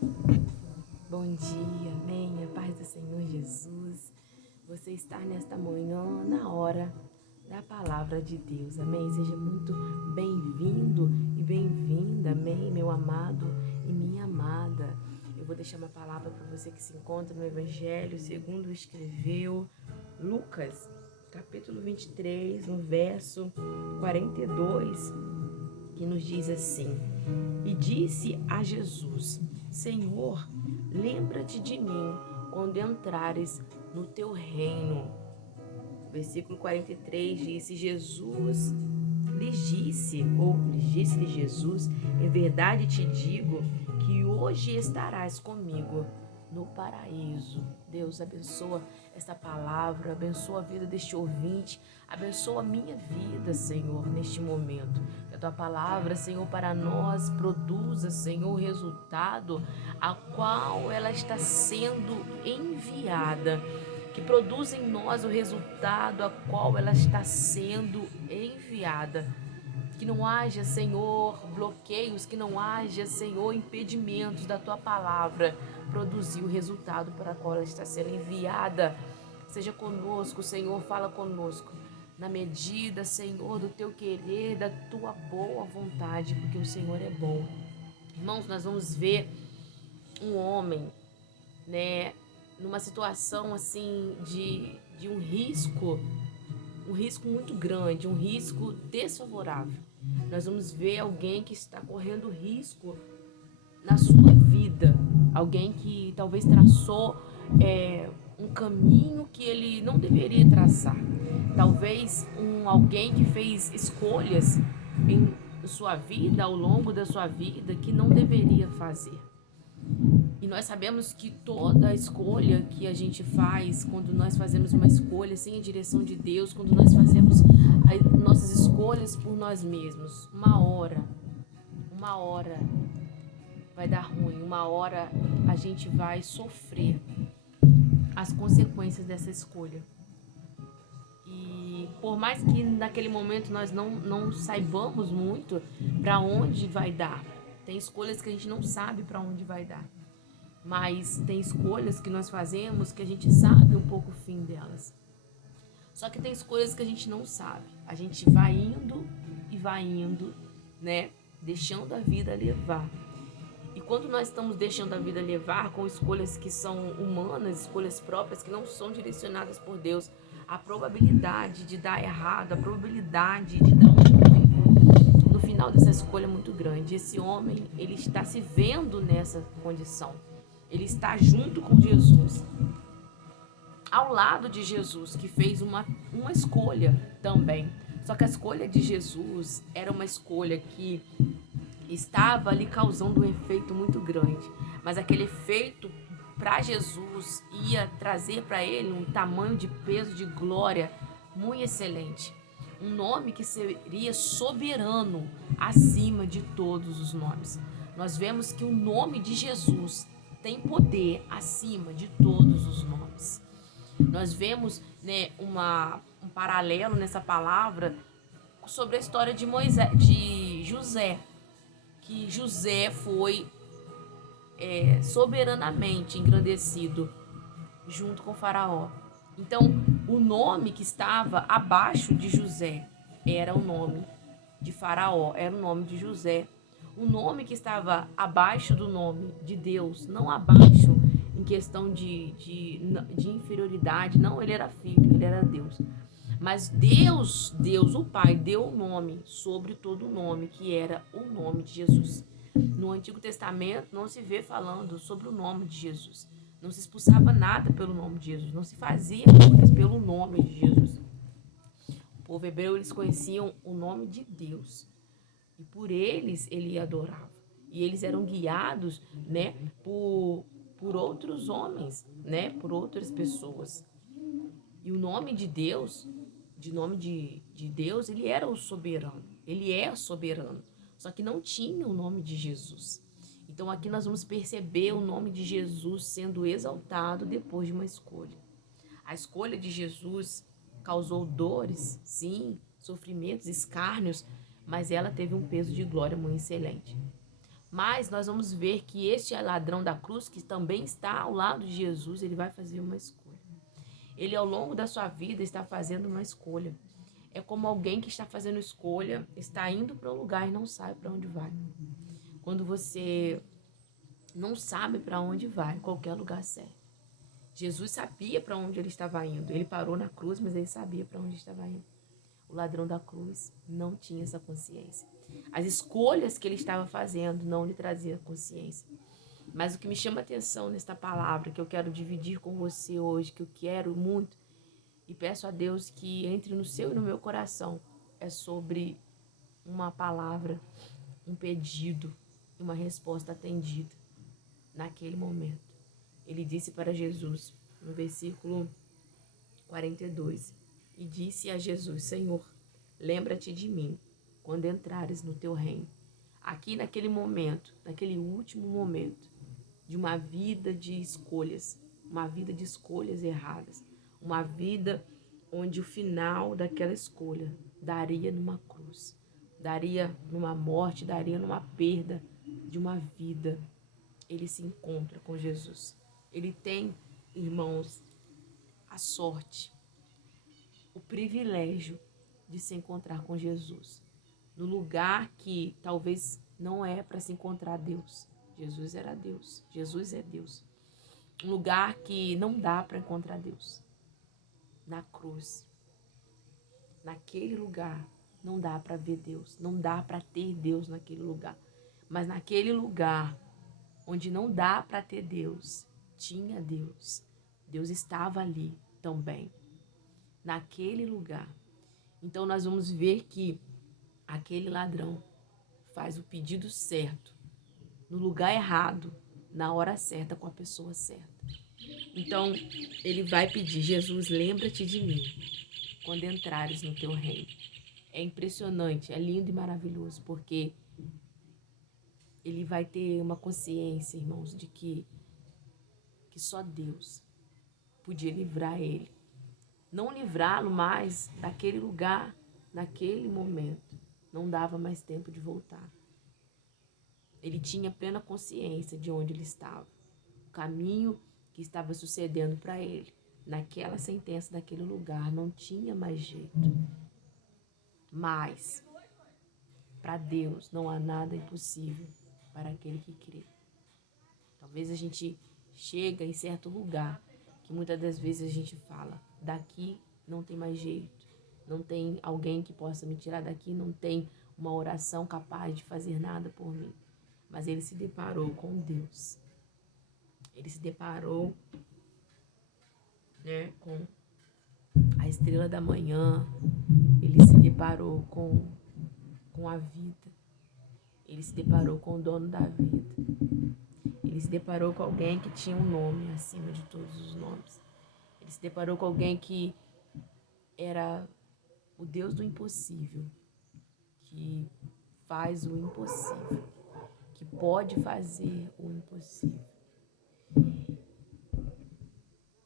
Bom dia, amém, a paz do Senhor Jesus. Você está nesta manhã na hora da palavra de Deus, amém? Seja muito bem-vindo e bem-vinda, amém, meu amado e minha amada. Eu vou deixar uma palavra para você que se encontra no Evangelho segundo escreveu Lucas, capítulo 23, no verso 42, que nos diz assim: E disse a Jesus: Senhor, lembra-te de mim quando entrares no teu reino. Versículo 43 disse: Jesus lhes disse Jesus, em verdade te digo que hoje estarás comigo no paraíso. Deus abençoa esta palavra, abençoa a vida deste ouvinte, abençoa a minha vida, Senhor, neste momento. Que a tua palavra, Senhor, para nós produza, Senhor, o resultado a qual ela está sendo enviada. Que produza em nós o resultado a qual ela está sendo enviada. Que não haja, Senhor, bloqueios, que não haja, Senhor, impedimentos da tua palavra produzir o resultado para o qual ela está sendo enviada. Seja conosco, Senhor, fala conosco, na medida, Senhor, do teu querer, da tua boa vontade, porque o Senhor é bom. Irmãos, nós vamos ver um homem, né, numa situação assim de um risco muito grande, um risco desfavorável. Nós vamos ver alguém que está correndo risco na sua vida, alguém que talvez traçou um caminho que ele não deveria traçar, talvez alguém que fez escolhas em sua vida, ao longo da sua vida, que não deveria fazer. E nós sabemos que toda escolha que a gente faz, quando nós fazemos uma escolha sem a direção de Deus, quando nós fazemos nossas escolhas por nós mesmos, uma hora vai dar ruim, uma hora a gente vai sofrer as consequências dessa escolha. E por mais que naquele momento nós não saibamos muito para onde vai dar, tem escolhas que a gente não sabe para onde vai dar. Mas tem escolhas que nós fazemos que a gente sabe um pouco o fim delas. Só que tem escolhas que a gente não sabe. A gente vai indo, né? Deixando a vida levar. E quando nós estamos deixando a vida levar com escolhas que são humanas, escolhas próprias, que não são direcionadas por Deus, a probabilidade de dar errado, a probabilidade de dar um no final dessa escolha é muito grande. Esse homem, ele está se vendo nessa condição. Ele está junto com Jesus, ao lado de Jesus, que fez uma escolha também. Só que a escolha de Jesus era uma escolha que estava ali causando um efeito muito grande. Mas aquele efeito para Jesus ia trazer para ele um tamanho de peso, de glória muito excelente. Um nome que seria soberano acima de todos os nomes. Nós vemos que o nome de Jesus tem poder acima de todos os nomes. Nós vemos, né, um paralelo nessa palavra sobre a história de José, que José foi soberanamente engrandecido junto com Faraó. Então, o nome que estava abaixo de José era o nome de Faraó, era o nome de José. O nome que estava abaixo do nome de Deus, não abaixo em questão de inferioridade, não, ele era filho, ele era Deus. Mas Deus, o Pai, deu o nome sobre todo o nome, que era o nome de Jesus. No Antigo Testamento não se vê falando sobre o nome de Jesus. Não se expulsava nada pelo nome de Jesus, não se fazia coisas pelo nome de Jesus. O povo hebreu, eles conheciam o nome de Deus. E por eles ele adorava. E eles eram guiados, né, por outros homens, né, por outras pessoas. E o nome de Deus, Deus, ele era o soberano. Ele é soberano. Só que não tinha o nome de Jesus. Então aqui nós vamos perceber o nome de Jesus sendo exaltado depois de uma escolha. A escolha de Jesus causou dores, sim, sofrimentos, escárnios, mas ela teve um peso de glória muito excelente. Mas nós vamos ver que este ladrão da cruz, que também está ao lado de Jesus, ele vai fazer uma escolha. Ele, ao longo da sua vida, está fazendo uma escolha. É como alguém que está fazendo escolha, está indo para um lugar e não sabe para onde vai. Quando você não sabe para onde vai, qualquer lugar serve. Jesus sabia para onde ele estava indo. Ele parou na cruz, mas ele sabia para onde estava indo. O ladrão da cruz não tinha essa consciência. As escolhas que ele estava fazendo não lhe traziam consciência. Mas o que me chama a atenção nesta palavra, que eu quero dividir com você hoje, que eu quero muito, e peço a Deus que entre no seu e no meu coração, é sobre uma palavra, um pedido, uma resposta atendida naquele momento. Ele disse para Jesus, no versículo 42, e disse a Jesus: Senhor, lembra-te de mim quando entrares no teu reino. Aqui naquele momento, naquele último momento de uma vida de escolhas, uma vida de escolhas erradas, uma vida onde o final daquela escolha daria numa cruz, daria numa morte, daria numa perda de uma vida. Ele se encontra com Jesus. Ele tem, irmãos, a sorte, o privilégio de se encontrar com Jesus, no lugar que talvez não é para se encontrar Deus. Jesus era Deus, Jesus é Deus. Um lugar que não dá para encontrar Deus. Na cruz, naquele lugar, não dá para ver Deus, não dá para ter Deus naquele lugar. Mas naquele lugar onde não dá para ter Deus, tinha Deus. Deus estava ali também, naquele lugar. Então nós vamos ver que aquele ladrão faz o pedido certo, no lugar errado, na hora certa, com a pessoa certa. Então ele vai pedir: Jesus, lembra-te de mim quando entrares no teu reino. É impressionante, é lindo e maravilhoso, porque ele vai ter uma consciência, irmãos, de que só Deus podia livrar ele. Não livrá-lo mais daquele lugar, naquele momento. Não dava mais tempo de voltar. Ele tinha plena consciência de onde ele estava. O caminho que estava sucedendo para ele, naquela sentença daquele lugar, não tinha mais jeito. Mas, para Deus, não há nada impossível para aquele que crê. Talvez a gente chega em certo lugar que muitas das vezes a gente fala: daqui não tem mais jeito, não tem alguém que possa me tirar daqui, não tem uma oração capaz de fazer nada por mim. Mas ele se deparou com Deus. Ele se deparou, com a estrela da manhã. Ele se deparou com a vida. Ele se deparou com o dono da vida. Ele se deparou com alguém que tinha um nome acima de todos os nomes. Ele se deparou com alguém que era o Deus do impossível, que faz o impossível, que pode fazer o impossível.